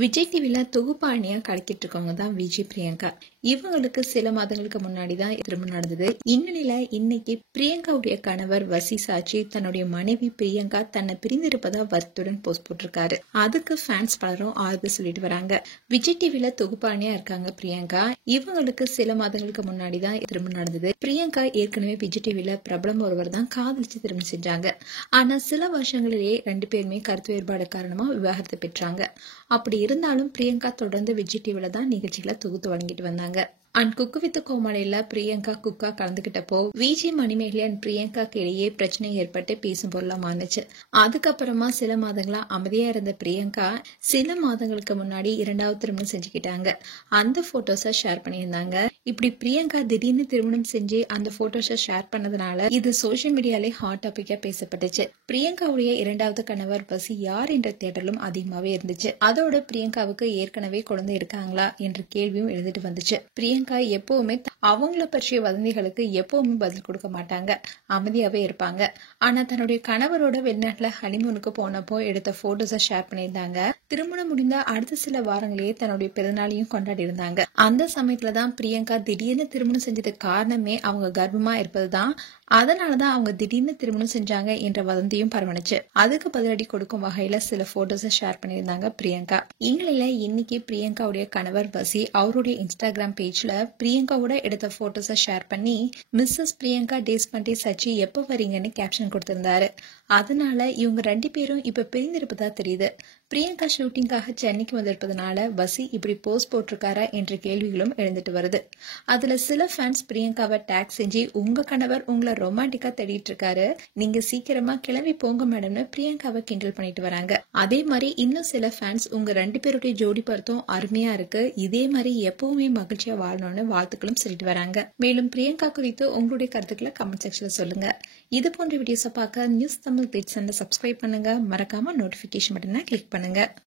விஜய் டிவில தொகுப்பாளினியா கலக்கிட்டு இருக்கவங்க தான் விஜய் பிரியங்கா. இவங்களுக்கு சில மாதங்களுக்கு முன்னாடி தான் திருமணம் நடந்தது. இந்நிலையில இன்னைக்கு பிரியங்காவுடைய கணவர் வசி சாட்சி தன்னுடைய மனைவி பிரியங்கா தன்னை பிரிந்திருப்பதா வருத்தத்துடன் போஸ்ட் போட்டிருக்காரு. அதுக்கு ஃபேன்ஸ் பலரும் ஆறுதல் சொல்லிட்டு வராங்க. விஜய் டிவில தொகுப்பாளினியா இருக்காங்க பிரியங்கா. இவங்களுக்கு சில மாதங்களுக்கு முன்னாடி தான் திருமணம் நடந்தது. பிரியங்கா ஏற்கனவே விஜய் டிவில பிரபலம் ஒருவர் தான் காதலிச்சு திருமணம் செஞ்சாங்க. ஆனா சில வருஷங்களிலேயே 2 பேருமே கருத்து வேறுபாடு காரணமா விவாகரத்து பெற்றாங்க. அப்படி இருந்தாலும் பிரியங்கா தொடர்ந்து விஜய் டிவில தான் நிகழ்ச்சிகளை தொகுத்து வழங்கிட்டு வந்தாங்க. அண்ட் குக்கு வித் கோமாளியில பிரியங்கா குக்கா கலந்துகிட்டப்போ விஜய் மணிமேகலை அண்ட் பிரியங்காக்கு இடையே பிரச்சனை ஏற்பட்டு பேசும் பொருளா மாறுச்சு. அதுக்கப்புறமா சில மாதங்களா அமைதியா இருந்த பிரியங்கா சில மாதங்களுக்கு முன்னாடி 2வது திருமணம் செஞ்சுக்கிட்டாங்க. அந்த போட்டோஸை ஷேர் பண்ணியிருந்தாங்க. இப்படி பிரியங்கா திடீர்னு திருமணம் செஞ்சு அந்த போட்டோஸை ஷேர் பண்ணதுனால இது சோசியல் மீடியாலே ஹாட் டாபிக்கா பேசப்பட்டுச்சு. பிரியங்காவுடைய 2வது கணவர் வசி யார் என்ற தேடலும் அதிகமாவே இருந்துச்சு. அதோட பிரியங்காவுக்கு ஏற்கனவே குழந்தை இருக்காங்களா என்ற கேள்வியும் எழுதிட்டு வந்துச்சு. பிரியங்கா எப்பவுமே அவங்கள பற்றிய வதந்திகளுக்கு எப்பவுமே பதில் கொடுக்க மாட்டாங்க, அமைதியாவே இருப்பாங்க. ஆனா தன்னுடைய கணவரோட வெளிநாட்டுல ஹனிமூனுக்கு போனப்போ எடுத்த போட்டோஸை ஷேர் பண்ணியிருந்தாங்க. திருமணம் முடிந்த அடுத்த சில வாரங்களே தன்னுடைய பிறந்தநாளையும் கொண்டாடி இருந்தாங்க. அந்த சமயத்துலதான் பிரியங்கா திடீர்னு திருமணம் செஞ்சதுக்கு காரணமே அவங்க கர்ப்பமா இருப்பதுதான். அதனாலதான் அவங்க திடீர்னு திருமணம் செஞ்சாங்க என்ற வதந்தியும் பரவணுச்சு. அதுக்கு பதிலடி கொடுக்கும் வகையில சில போட்டோஸை ஷேர் பண்ணியிருந்தாங்க பிரியங்கா. இந்நிலையில இன்னைக்கு பிரியங்காவுடைய கணவர் வசி அவருடைய இன்ஸ்டாகிராம் பேஜ்ல பிரியங்காவோட எடுத்த போட்டோஸை ஷேர் பண்ணி மிஸ்ஸஸ் பிரியங்கா டேஸ் பண்டி சச்சி எப்ப வரீங்கன்னு கேப்ஷன் கொடுத்திருந்தாரு. அதனால இவங்க 2 பேரும் இப்ப பிரிந்திருப்பதா தெரியுது. பிரியங்கா ஷூட்டிங்காக சென்னைக்கு வந்திருப்பதனால வசி இப்படி போஸ்ட் போட்டிருக்காரா என்ற கேள்விகளும் எழுந்துட்டு வருது. அதுல சில ஃபேன்ஸ் பிரியங்காவை டேக் செஞ்சு உங்க கணவர் உங்களை ரொமான்டிக்கா தேடிட்டு இருக்காரு, நீங்க சீக்கிரமா கிளம்பி போங்க மேடம்னு பிரியங்காவை கிண்டல் பண்ணிட்டு வராங்க. அதே மாதிரி இன்னும் சில ஃபேன்ஸ் உங்க 2 பேருடைய ஜோடி பொருத்தம் அருமையா இருக்கு, இதே மாதிரி எப்பவுமே மகிழ்ச்சியா வாழணும்னு வாழ்த்துக்களும் சொல்லிட்டு வராங்க. மேலும் பிரியங்கா குறித்து உங்களுடைய கருத்துக்களை கமெண்ட் செக்ஷன்ல சொல்லுங்க. இது போன்ற வீடியோஸை பார்க்க நியூஸ் தமிழ் கிளிட்ஸ் சப்ஸ்கிரைப் பண்ணுங்க. மறக்காம நோட்டிபிகேஷன் பட்டனை கிளிக் பண்ணுங்க.